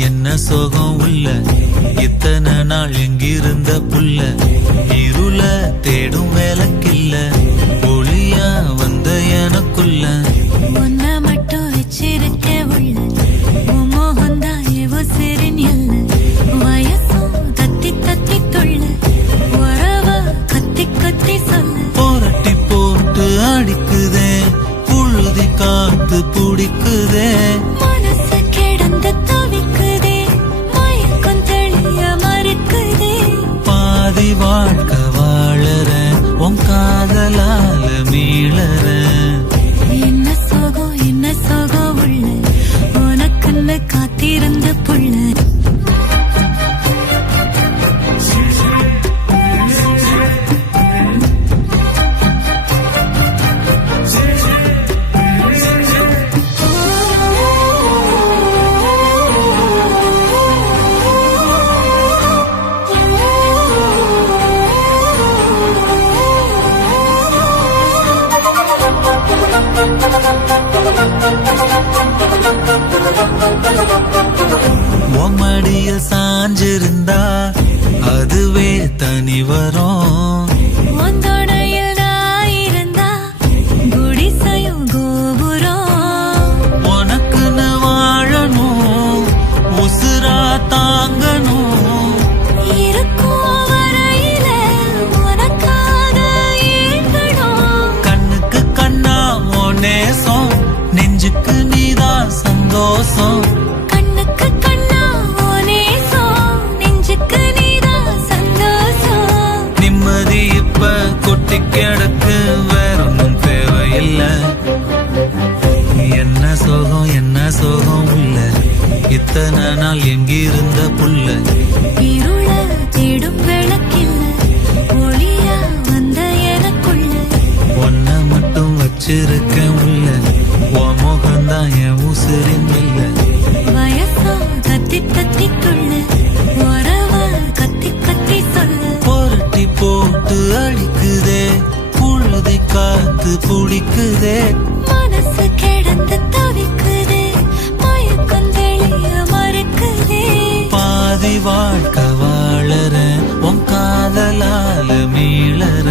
என்ன சோகம் உள்ள இத்தனை நாள் எங்கிருந்த புள்ள இருள தேடும் வேலைக்கில்ல ஒளியா வந்த எனக்குள்ள ஒன்ன மட்டும் வச்சிருக்க உள்ள மோகந்தா எவோ சிறின் எல்ல வயசும் தத்தி தத்தி தொள்ள உறவ கத்தி கத்தி சொல்ல போரட்டி போட்டு அடிக்குதே புழுதி காத்து பிடிக்குதே வாழ்க்கை வாழற உன் காதலால மீளற என்ன சோகம் உள்ள உனக்குன்னு காத்திருந்த புள்ள மடியில் சாஞ்சிருந்தா அதுவே தனி வரும் உனக்குன்னு வாழணும் உசுரா தாங்கணும் கண்ணுக்கு கண்ணா உன் நேசம் நெஞ்சுக்கு நீதான் சந்தோஷம் நிம்மதி இப்ப கொட்டி கிடக்கு வேற ஒன்றும் தேவையில்லை என்ன சோகம் உள்ள இத்தனை நாள் எங்கிருந்த புள்ள இருள தேடும் விளக்கில்ல ஒளியா வந்த எனக்குள்ள ஒன்ன மட்டும் வச்சிருக்க உள்ள உன் முகம்தான் என் உசுரின் இல்ல வயசோ தத்தி தத்தி துள்ள உறவ கத்தி கத்தி சொல்ல புரட்டி போட்டு அடிக்குதே புழுதி காத்து பிடிக்குதே மனசு கிடந்து தவிக்குதே மயக்கம் தெளிய மறுக்குதே பாதி வாழ்க்கை வாழற உன் காதலால மீளற